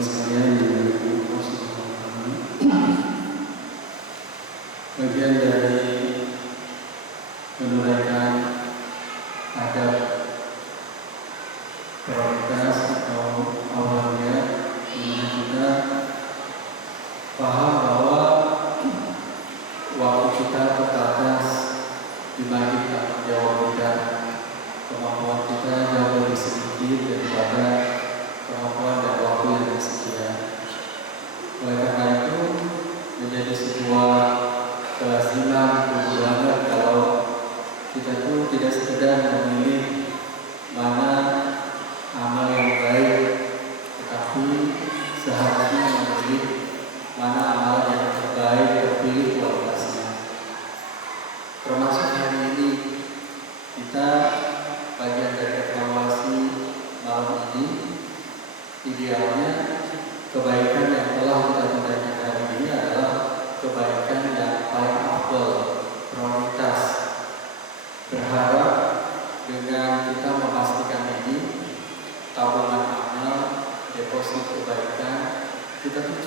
sekalian yang Allah Subhanahu wa Ta'ala, bagian dari menunaikan adab prioritas atau awalnya dimana kita paham bahwa waktu kita terbatas dibanding tanggung jawab kita, kemampuan kita jauh lebih sedikit daripada kemampuan dan waktu yang tersedia. Oleh karena itu menjadi sebuah kelaziman banget kalau kita tuh tidak sekedar memilih mana amal yang baik, tetapi seharusnya memilih mana amal yang terbaik, terpilih kualitasnya. Termasuk hari ini kita bagian dari evaluasi malam ini, idealnya kebaikan yang telah kita tunaikan hari ini adalah kebaikan yang paling afdal, prioritas. Berharap dengan kita memastikan ini, tabungan amal, deposit kebaikan kita tuh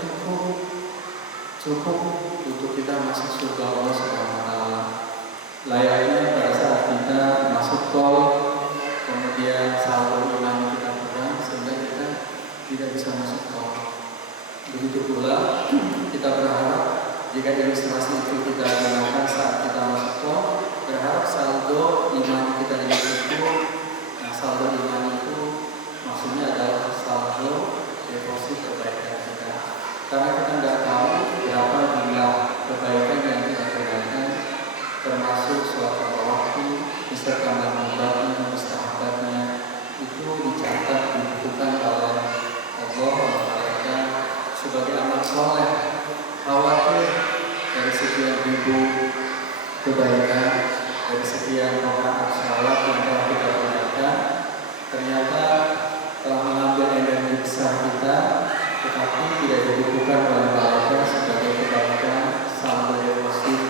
cukup untuk kita masuk surga Allah Subhanahu wa Ta'ala. Layaknya pada saat kita masuk tol, kemudian saldo iman kita kurang sehingga kita tidak bisa masuk tol. Begitu pula kita berharap jika ilustrasi itu kita gunakan saat kita masuk tol, berharap saldo iman kita ini cukup. Nah, saldo iman itu maksudnya adalah saldo deposit kebaikan kita. Karena kita nggak tahu berapa jumlah kebaikan yang kita kerjakan, termasuk suatu waktu, beserta manfaatnya, mustahabatnya, itu dicatat, dibukukan oleh Allah mereka sebagai amal soleh. Khawatir dari sekian ribu kebaikan, dari sekian rakaat salat yang telah kita tunaikan, ternyata telah mengambil energi besar kita, tetapi tidak dibukukan oleh mereka sebagai kebaikan saldo deposit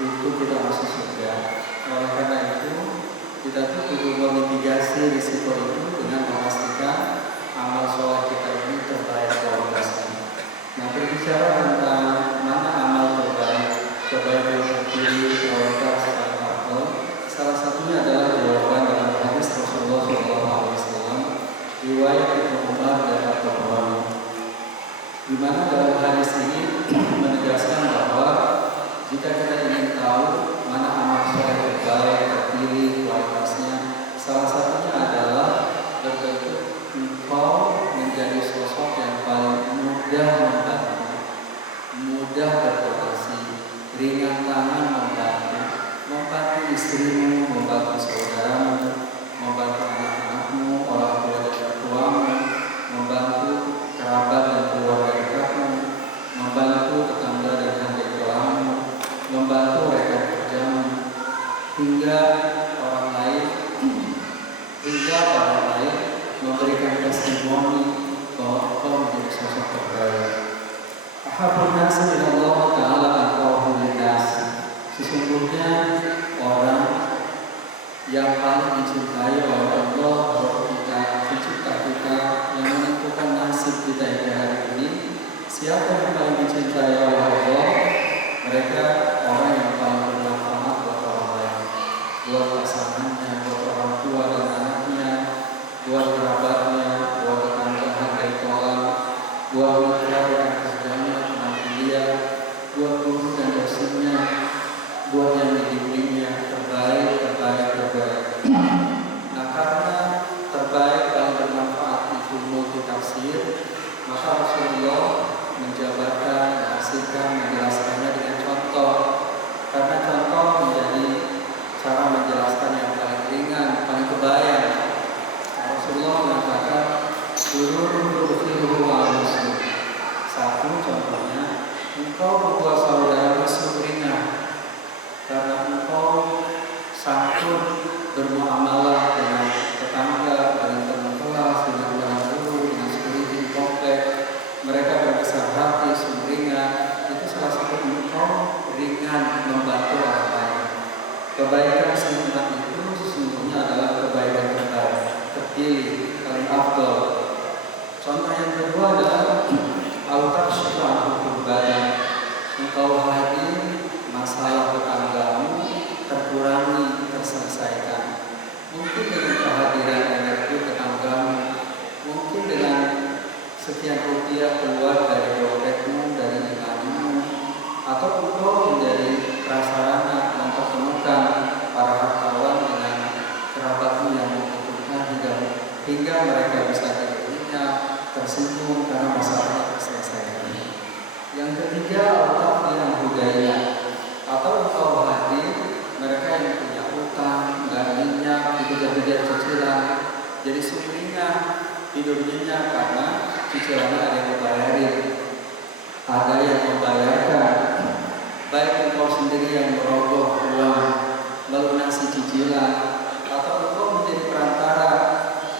untuk kita masuk surga. Oleh karena itu, kita perlu memitigasi risiko itu dengan memastikan amal soleh kita ini terbaik kualitasnya. Nah, berbicara tentang mana amal terbaik, kebaikan terpilih, kualitas paling afdal, salah satunya adalah jawaban dalam hadis Rasulullah SAW, riwayat Ibnu Umar dan At-Tabrani, di mana dalam hadis ini menegaskan bahwa jika kita ingin tahu mana amal soleh terbaik, terpilih, kualitasnya, salah satunya adalah berbentuk engkau menjadi sosok yang paling mudah membantu, mudah berdonasi, ringan tangan membantu istrimu, membantu saudaramu, membantu anak-anakmu, orang tua dan mertuamu, membantu kerabat dan keluarga dekatmu, membantu tetangga dan handai kelamamu, membantu rekan kerjamu, hingga orang lain memberikan testimoni bahwa engkau menjadi sosok terbaik. Ahabun nasi ila Allah Ta'ala aqwahum linnas. Sesungguhnya orang yang paling dicintai oleh Allah, Rabb kita, pencipta kita, yang menentukan nasib kita hingga hari ini, siapa yang paling dicintai oleh Allah? Mereka orang yang paling bermanfaat buat orang lain, buat pasangannya, buat orang tua dan anaknya, buat kerabatnya, buat tetangga handai tolan, buat mitra rekan kerjanya, teman dia, buat guru dan dosennya, buat yang dibimbingnya, terbaik. Nah, karena terbaik paling bermanfaat itu multitafsir, maka Rasulullah menjabarkan, menyaksikan, menjelaskannya dengan contoh. Karena contoh menjadi cara menjelaskan yang paling ringan, paling kebayang. Rasulullah mengatakan, satu contohnya, engkau membuat saudara ringan karena engkau santun bermuamalah dengan tetangga, dengan teman kelas, dengan orang guru, dengan sekeliling komplek. Mereka berbesar hati, sumringah. Itu salah satu engkau ringan membantu orang lain. Kebaikan sempurna itu sesungguhnya adalah kebaikan terbaik, terpilih, paling afdal. Contoh yang kedua adalah sekian rupiah keluar dari dompetmu, dari imanmu, atau engkau menjadi prasarana mempertemukan para hartawan dengan kerabatmu yang membutuhkan hingga mereka bisa dirinya tersenyum karena masalahnya terselesaikan. Yang ketiga, al-taqdi al-hudayah, atau engkau hadir mereka yang punya utang, nggak minyak, dikejar-kejar cicilan, jadi sumringah hidupnya karena cicilannya ada yang dibayarin, ada yang membayarkan. Baik engkau sendiri yang merogoh uang melunasi cicilan, atau engkau menjadi perantara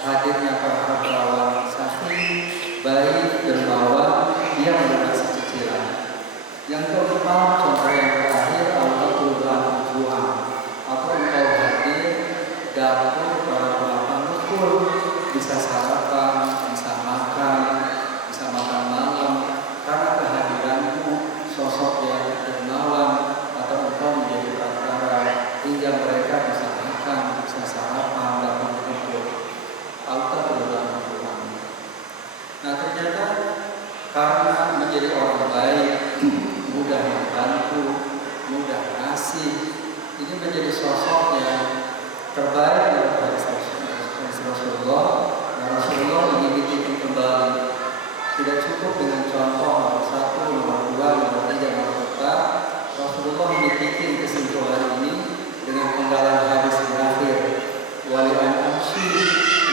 hadirnya para hartawan sahih, baik dermawan yang melunasi cicilan. Yang keempat, contoh yang terakhir, al-qurban jual, atau engkau hadir dapur para pengapan nukul, bisa sarapan, bisa makan malam, karena kehadiranmu sosok yang dermawan, atau engkau menjadi perantara hingga mereka bisa makan, bisa sarapan, dapat berkumpul. Auta berdoa Tuhan. Nah ternyata karena menjadi orang baik, mudah membantu, mudah ngasih, ini menjadi sosok yang terbaik dalam Rasulullah. Nah, Rasulullah ingin dididik kembali. Tidak cukup dengan contoh nomor 1, nomor 2, nomor 3, nomor 4. Rasulullah dididik kesimpulan ini dengan penggalan hadis di akhir. Wali an-amshi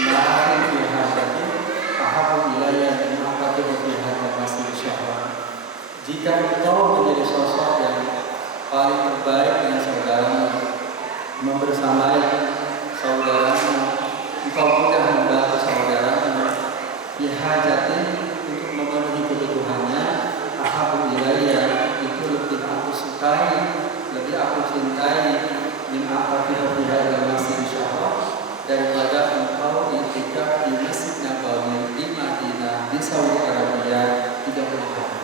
ma'afin fi hadati ahabu ilayya min aqatihi fi hadati masjid syahwan. Jika engkau menjadi sosok yang paling terbaik dengan saudaramu, membersamai saudaramu, engkau mudah membantu saudaramu, bihajatin untuk memenuhi kebutuhannya, ahabu ilayya itu lebih aku sukai, lebih aku cintai, min aqatihi fi hadati masjid syahwan, daripada engkau i'tikaf di Masjid Nabawi di Madinah di Saudi Arabia 30 hari.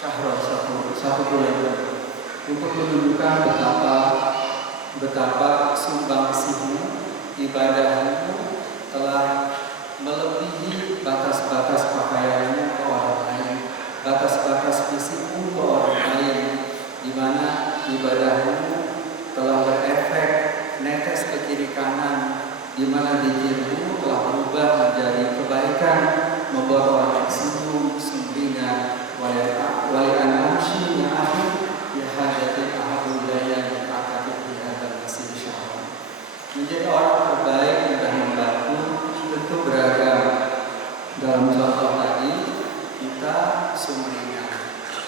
Syahrul satu bulan untuk menunjukkan betapa sumbangsihmu, ibadahmu telah melebihi batas-batas pakaianmu ke orang lain, batas-batas fisikmu ke orang lain, di mana ibadahmu telah berefek netes ke kiri kanan, di mana dirimu telah berubah menjadi kebaikan, membuat orang tersenyum, sumringah. Wali an-amshi yang akhir ya hadatin ahabu ilayya yang akadib dihadal masih syahwan. Menjadi orang terbaik mudah membantu tentu beragam. Dalam contoh tadi kita sumringah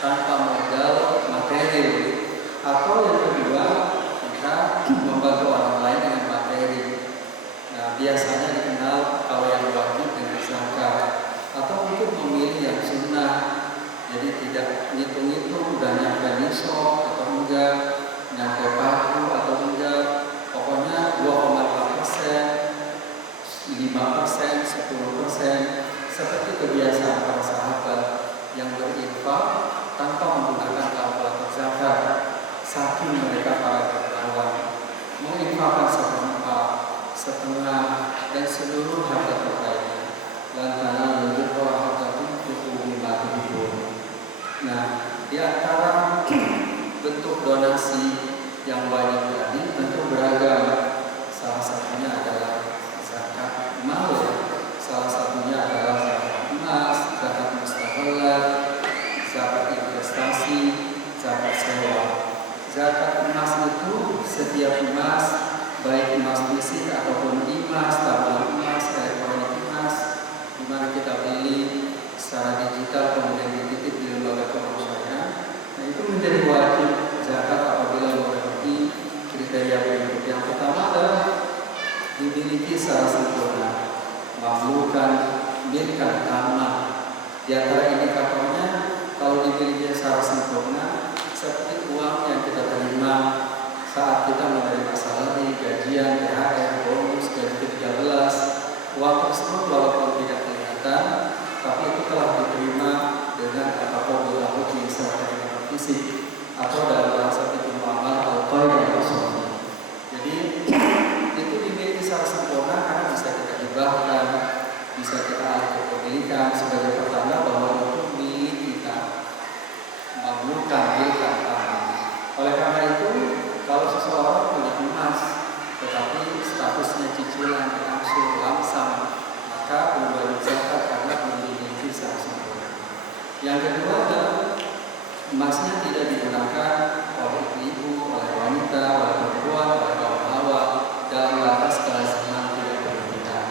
tanpa modal materi, atau yang kedua kita membantu orang lain dengan materi. Nah biasanya dikenal kalau yang wajib dengan zakat, atau mungkin memilih yang sunnah. Jadi tidak ngitung-ngitung udah nyampe nisab atau enggak, nyampe pagu atau enggak, pokoknya 2,5%, 5%, 10%, seperti kebiasaan para sahabat yang berinfak tanpa menggunakan kalkulator zakat. Saking mereka para dermawan, menginfakkan seperempat, setengah, dan seluruh harta terbaiknya. Lantaran lebih harta itu mati hidup. Nah, di antara bentuk donasi yang wajib tadi tentu beragam. Salah satunya adalah zakat mal, salah satunya adalah zakat emas, zakat mustaqillah, zakat investasi, zakat sewa. Zakat emas itu setiap emas, baik emas fisik ataupun emas, tabung emas, elektronik emas, di mana kita beli secara digital kemudian dititip di lembaga keuangan syariah. Nah itu menjadi wajib zakat apabila memenuhi kriteria berikut. Yang pertama adalah dimiliki secara sempurna, mamlukan, milkan tanah. Di antara indikatornya kalau dimiliki secara sempurna, seperti uang yang kita terima saat kita menerima salary, gajian, THR, bonus, gaji ke-13, uang tersebut walaupun tidak kelihatan, tapi itu telah diterima dengan apapun berlaku secara fisik atau dalam bahasa fikih muamalah al-qaid al-asli. Jadi itu dimiliki secara sempurna karena bisa kita hibahkan, bisa kita alih kepemilikan sebagai pertanda bahwa itu milik kita, mamlukan milik kami. Oleh karena itu, kalau seseorang punya emas tetapi statusnya cicilan langsung lamsam, maka belum wajib zakat karena belum dimiliki secara sempurna. Yang kedua adalah emasnya tidak digunakan oleh ibu, oleh wanita, oleh perempuan, oleh kaum hawa dalam batas kelaziman tidak berlebihan.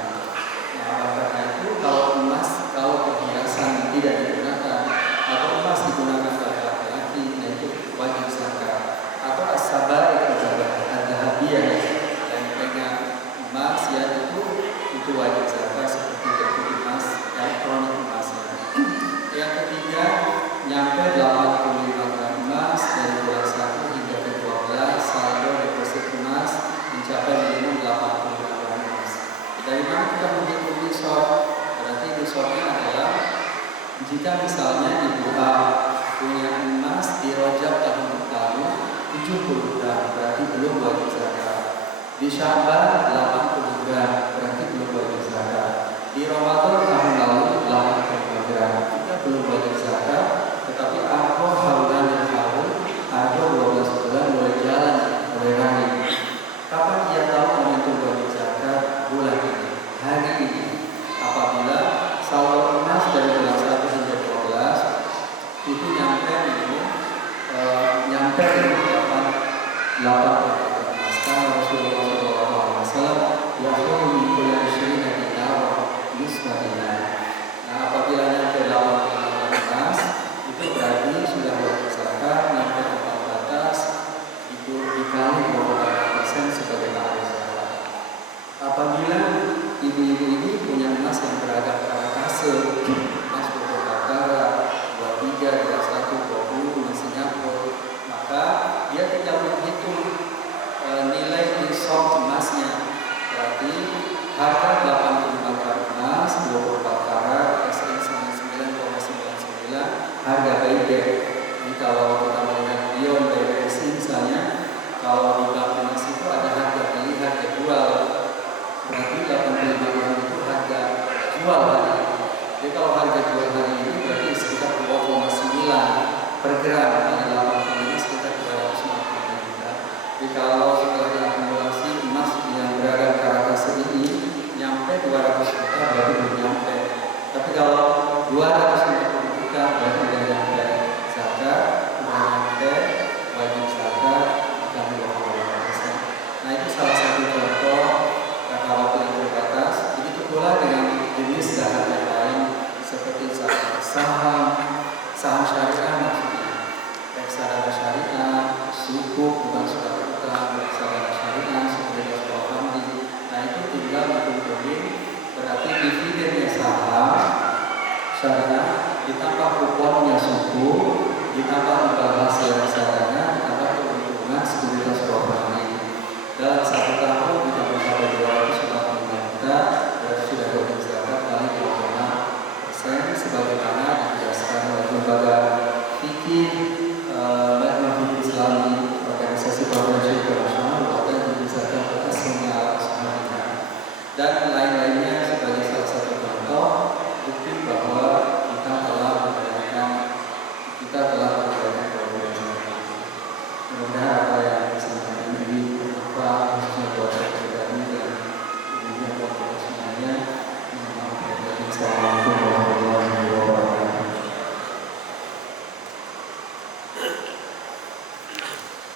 Nah, oleh karena itu kalau perhiasan tidak digunakan atau emas digunakan oleh laki-laki, yaitu wajib zakat. Atau as-sabai ada hadiah yang pegang emas ya itu wajib zakat seperti kartu emas, elektronik emas. Yang ketiga, nyampe 85 gram emas dari bulan 1 hingga ke 12, saldo deposit emas mencapai minimum 85 gram emas. Dari mana kita menghitung nisab? Berarti nisabnya adalah jika misalnya ibu A punya emas di Rajab tahun lalu 70 gram, berarti belum wajib zakat. Di Sya'ban 80 gram, berarti belum wajib zakat. Di Ramadan tahun lalu 85 gram, kita belum wajib zakat. Tetapi arko haulan yang haul, arko 12 bulan mulai jalan, mulai rani. Kapan ia tahu momentum wajib zakat? Bulan ini, hari ini. Apabila saldo emas dari bulan 1 hingga 12 itu nyampe minimum nyampe 8 emas. Karena Rasulullah SAW yaqulu min kulli 20 dinar nisbah. Nah, apabila nyampe 8 emas itu berarti sudah wajib zakat. Nyampe 4 batas itu dikali 20% sebagai tarif zakat. Apabila ibu-ibu ini punya emas yang beragam karatase, emas Bogor 23, 21, 20, emas Singapura, maka dia tidak menghitung nilai nisab emasnya. Berarti harga 85 gram emas, 24 karat, SN 99,99, harga BID. Jadi kalau kita melihat Dion BBSI misalnya, kalau di bank emas itu ada harga beli, harga jual. Berarti 85 gram itu harga jual hari ini. Jadi kalau harga jual hari ini berarti sekitar 2,9 per gram, kali 85 sekitar 250 juta. Jadi kalau setelah diakumulasi emas yang beragam karatase ini nyampe 200 juta berarti belum nyampe. Tapi kalau 250 juta berarti udah nyampe zakat, udah nyampe wajib zakat dan 25%. Nah, itu salah satu contoh karena waktu yang terbatas. Begitu pula dengan jenis zakat yang lain seperti saham syariah, maksudnya reksadana syariah, sukuk bukan surat utang, reksadana syariah, sekuritas crowdfunding. Nah, itu tinggal dikumpulin, berarti dividennya saham syariah ditambah kuponnya sukuk ditambah imbal hasil reksadana ditambah keuntungan sekuritas crowdfunding. Dalam 1 tahun kita mencapai 245 juta, berarti sudah wajib zakat kali 2,5% sebagaimana dijelaskan oleh lembaga fikih Majma' Fikih Islami, organisasi konferensi internasional, bahkan dibisarkan ke aslinya al-Asma'ina dan lain-lainnya sebagai salah satu contoh bukti bahwa kita telah membayarkan kewajiban. Mudah-mudahan